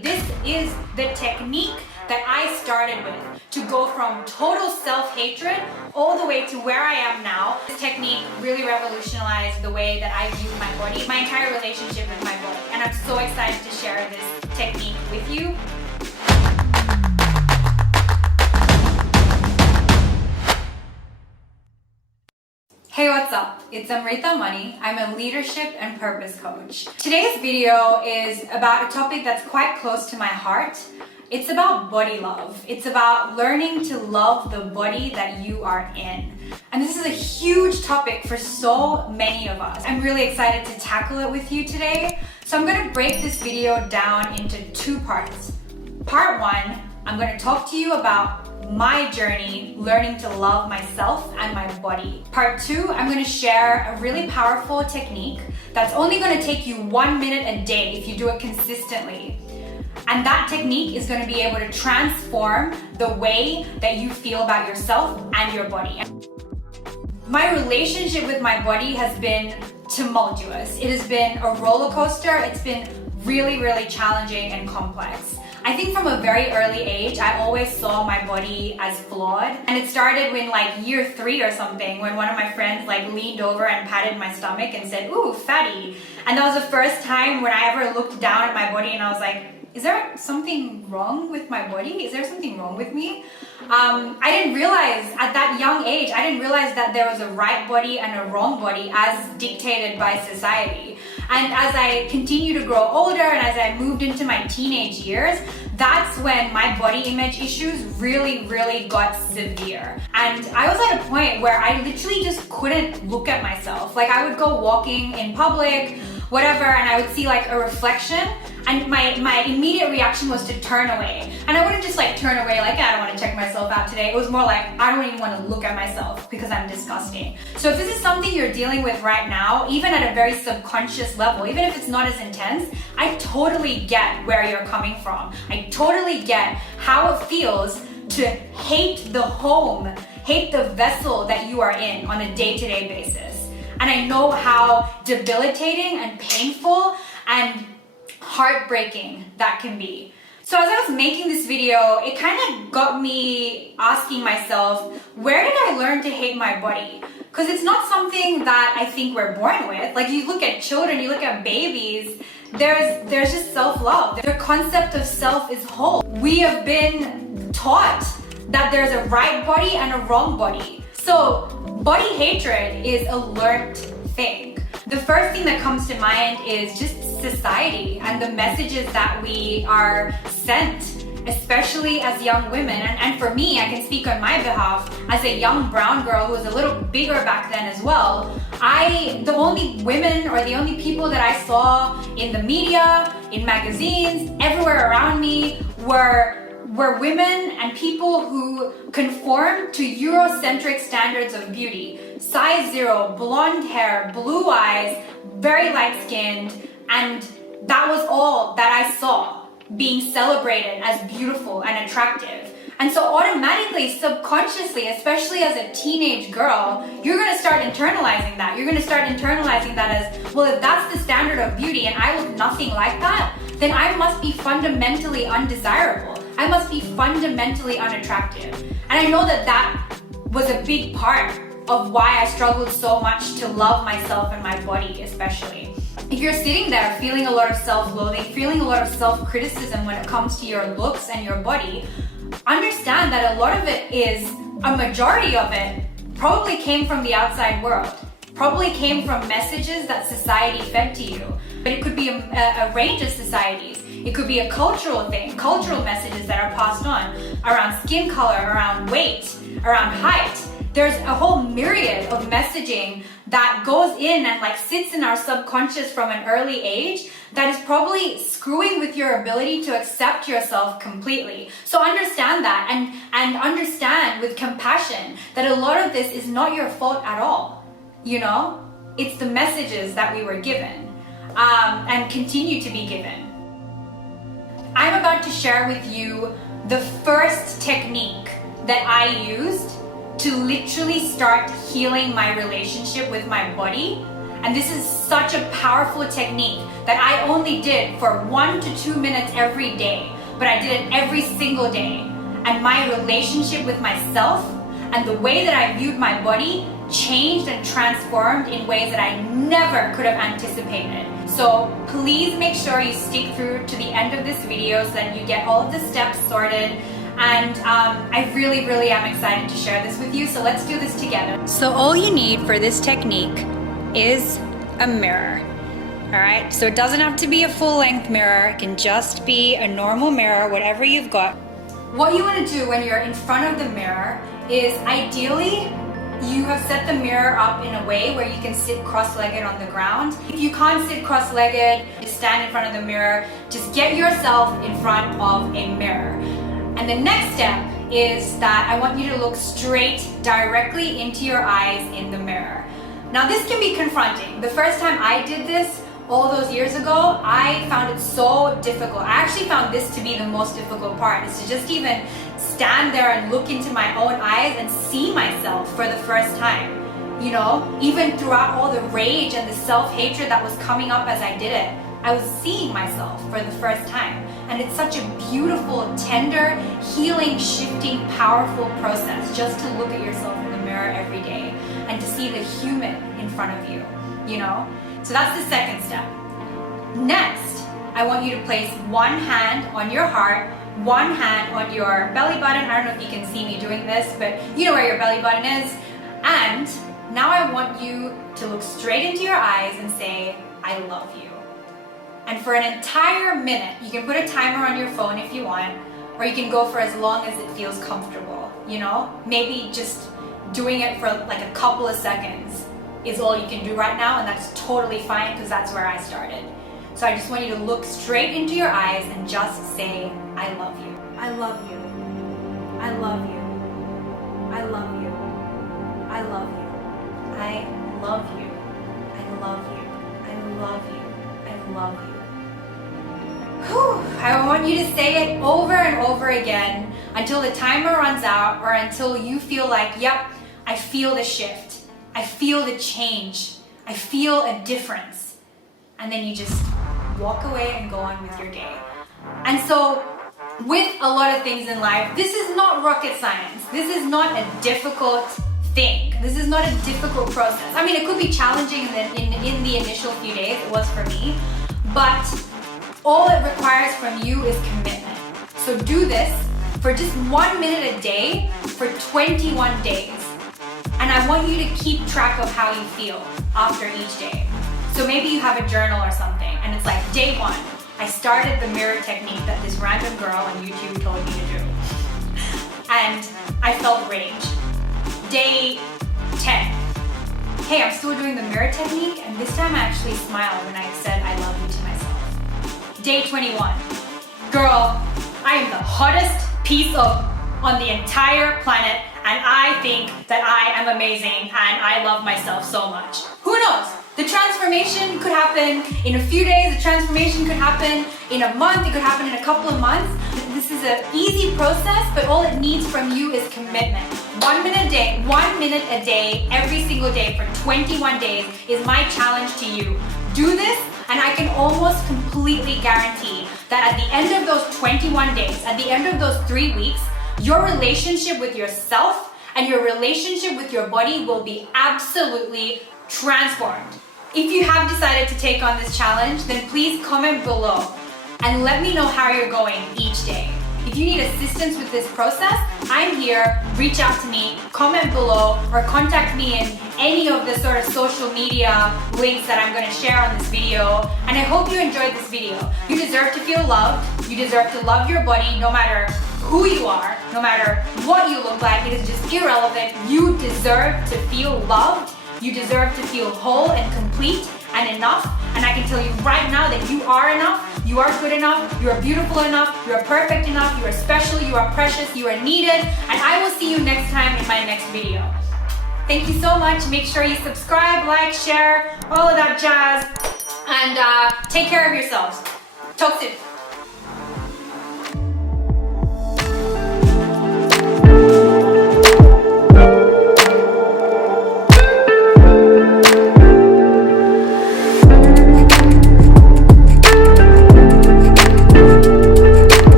This is the technique that I started with to go from total self-hatred all the way to where I am now. This technique really revolutionized the way that I view my body, my entire relationship with my body. And I'm so excited to share this technique with you. Hey, what's up? It's Amrita Money. I'm a leadership and purpose coach. Today's video is about a topic that's quite close to my heart. It's about body love. It's about learning to love the body that you are in. And this is a huge topic for so many of us. I'm really excited to tackle it with you today. So I'm going to break this video down into two parts. Part one, I'm going to talk to you about my journey learning to love myself and my body. Part two, I'm going to share a really powerful technique that's only going to take you 1 minute a day if you do it consistently. And that technique is going to be able to transform the way that you feel about yourself and your body. My relationship with my body has been tumultuous. It has been a roller coaster. It's been really, really challenging and complex. I think from a very early age, I always saw my body as flawed. And it started when like year 3 or something, when one of my friends like leaned over and patted my stomach and said, "Ooh, fatty." And that was the first time when I ever looked down at my body and I was like, is there something wrong with my body? Is there something wrong with me? I didn't realize at that young age, I didn't realize that there was a right body and a wrong body as dictated by society. And as I continued to grow older and as I moved into my teenage years, that's when my body image issues really, really got severe. And I was at a point where I literally just couldn't look at myself. Like I would go walking in public, whatever, and I would see like a reflection and my immediate reaction was to turn away. And I wouldn't just like turn away like, I don't want to check myself out today. It was more like, I don't even want to look at myself because I'm disgusting. So if this is something you're dealing with right now, even at a very subconscious level, even if it's not as intense, I totally get where you're coming from. I totally get how it feels to hate the home, hate the vessel that you are in on a day-to-day basis. And I know how debilitating and painful and heartbreaking that can be. So as I was making this video, it kind of got me asking myself, where did I learn to hate my body? Because it's not something that I think we're born with. Like you look at children, you look at babies, there's just self-love. Their concept of self is whole. We have been taught that there's a right body and a wrong body. So body hatred is a learned thing. The first thing that comes to mind is just society and the messages that we are sent, especially as young women. And for me, I can speak on my behalf as a young brown girl who was a little bigger back then as well. The only women or the only people that I saw in the media, in magazines, everywhere around me were women and people who conformed to Eurocentric standards of beauty. Size 0, blonde hair, blue eyes, very light-skinned, and that was all that I saw being celebrated as beautiful and attractive. And so automatically, subconsciously, especially as a teenage girl, you're gonna start internalizing that. You're gonna start internalizing that as, well, if that's the standard of beauty and I look nothing like that, then I must be fundamentally undesirable. I must be fundamentally unattractive. And I know that that was a big part of why I struggled so much to love myself and my body especially. If you're sitting there feeling a lot of self-loathing, feeling a lot of self-criticism when it comes to your looks and your body, understand that a lot of it is, a majority of it probably came from the outside world, probably came from messages that society fed to you. But it could be a range of societies. It could be a cultural thing, cultural messages that are passed on around skin color, around weight, around height. There's a whole myriad of messaging that goes in and like sits in our subconscious from an early age that is probably screwing with your ability to accept yourself completely. So understand that and understand with compassion that a lot of this is not your fault at all. You know, it's the messages that we were given and continue to be given. I'm about to share with you the first technique that I used to literally start healing my relationship with my body And this is such a powerful technique that I only did for 1 to 2 minutes every day, but I did it every single day. And my relationship with myself and the way that I viewed my body changed and transformed in ways that I never could have anticipated. So please make sure you stick through to the end of this video so that you get all of the steps sorted. And I really am excited to share this with you. So let's do this together. So all you need for this technique is a mirror. All right, so it doesn't have to be a full-length mirror. It can just be a normal mirror, whatever you've got. What you want to do when you're in front of the mirror is ideally you have set the mirror up in a way where you can sit cross-legged on the ground. If you can't sit cross-legged, just stand in front of the mirror. Just get yourself in front of a mirror. And the next step is that I want you to look straight directly into your eyes in the mirror. Now this can be confronting. The first time I did this, all those years ago, I found it so difficult. I actually found this to be the most difficult part, is to just even stand there and look into my own eyes and see myself for the first time. You know, even throughout all the rage and the self-hatred that was coming up as I did it, I was seeing myself for the first time. And it's such a beautiful, tender, healing, shifting, powerful process just to look at yourself in the mirror every day and to see the human in front of you, you know? So that's the second step. Next, I want you to place one hand on your heart, one hand on your belly button. I don't know if you can see me doing this, but you know where your belly button is. And now I want you to look straight into your eyes and say, I love you. And for an entire minute, you can put a timer on your phone if you want, or you can go for as long as it feels comfortable, you know? Maybe just doing it for like a couple of seconds is all you can do right now, and that's totally fine because that's where I started. So I just want you to look straight into your eyes and just say, I love you. I love you. I love you. I love you. I love you. I love you. I love you. I love you. I love you. Whew. I want you to say it over and over again until the timer runs out or until you feel like, yep, I feel the shift. I feel the change. I feel a difference. And then you just walk away and go on with your day. And so with a lot of things in life, this is not rocket science. This is not a difficult thing. This is not a difficult process. I mean, it could be challenging in the initial few days. It was for me. But all it requires from you is commitment. So do this for just 1 minute a day for 21 days. And I want you to keep track of how you feel after each day. So maybe you have a journal or something, and it's like, day 1, I started the mirror technique that this random girl on YouTube told me to do. And I felt rage. Day 10, hey, I'm still doing the mirror technique, and this time I actually smiled when I said I love you to myself. Day 21, girl, I am the hottest piece on the entire planet, and I think that I am amazing and I love myself so much. Who knows? The transformation could happen in a few days, the transformation could happen in a month, it could happen in a couple of months. This is an easy process, but all it needs from you is commitment. 1 minute a day, 1 minute a day, every single day for 21 days is my challenge to you. Do this, and I can almost completely guarantee that at the end of those 21 days, at the end of those 3 weeks, your relationship with yourself and your relationship with your body will be absolutely transformed. If you have decided to take on this challenge, then please comment below and let me know how you're going each day. If you need assistance with this process, I'm here. Reach out to me, comment below, or contact me in any of the sort of social media links that I'm going to share on this video. And I hope you enjoyed this video. You deserve to feel loved. You deserve to love your body no matter who you are, no matter what you look like. It is just irrelevant. You deserve to feel loved. You deserve to feel whole and complete and enough. And I can tell you right now that you are enough, you are good enough, you are beautiful enough, you are perfect enough, you are special, you are precious, you are needed. And I will see you next time in my next video. Thank you so much. Make sure you subscribe, like, share, all of that jazz. And take care of yourselves. Talk soon.